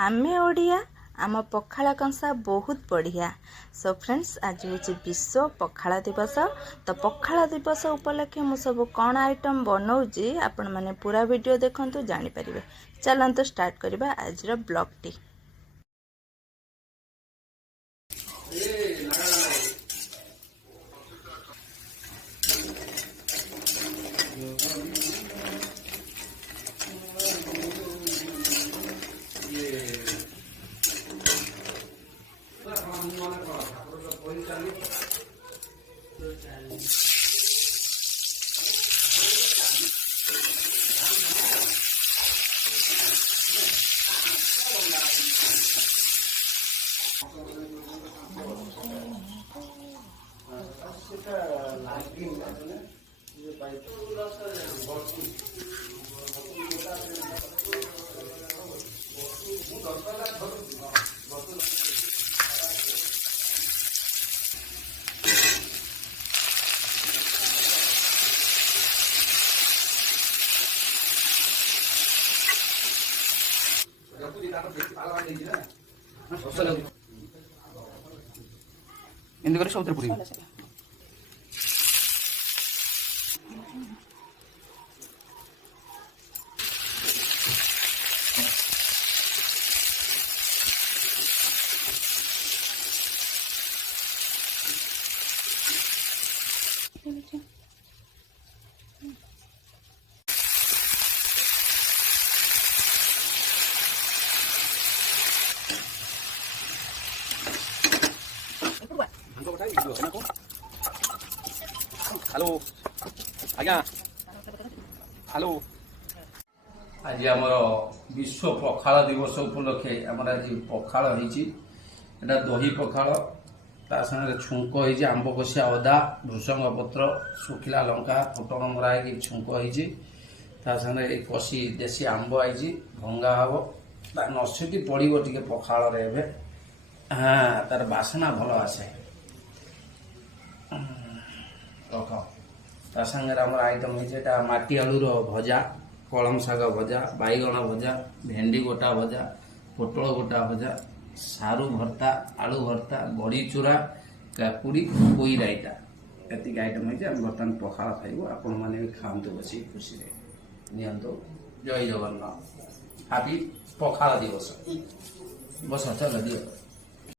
आमे ओडिया आम पखाला कंसा बहुत बढ़िया। सो फ्रेंड्स आज हूँ विश्व पखाला दिवस। तो पखाला दिवस उपलक्षे मु सब कौन आइटम बनाऊँगी आपण मैंने पूरा वीडियो देखंतु जानी परिबे। चलंतु स्टार्ट करबा आज रो ब्लॉग टी। ఎందుకంటే సౌతర్ పురి हेलो आज्ञा हेलो आज आमर विश्व पखाल दिवस उपलक्षे आमर आज पखाल होइछि एटा दही पखाल ता संगे छुंक होइछि आंब कषिया अदा भृषंग पत्र सुखिला लंका फुटण मरा कि छुंक होइछि ता संगे एक कषि देसी आंब आइछि भंगा हबो ता नसीटी पड़िबो टिके पखाल रे एबे हाँ तार बासना भल आसे रख ता संगे आमर आइटम है माटी आलूर भजा कलम शाग भजा बैगण भजा भेंडी गोटा भजा पोटल गोटा भजा सारू भर्ता आलू भर्ता बड़ी चूरा काकुड़ी पोई राइता एतिक आइटम है बर्तमान पखाल खाइबो आपण माने भी खांतु बसी खुशी रे नियंतो जय जगन्नाथ हैप्पी पखाल दिवस बस चल दियो।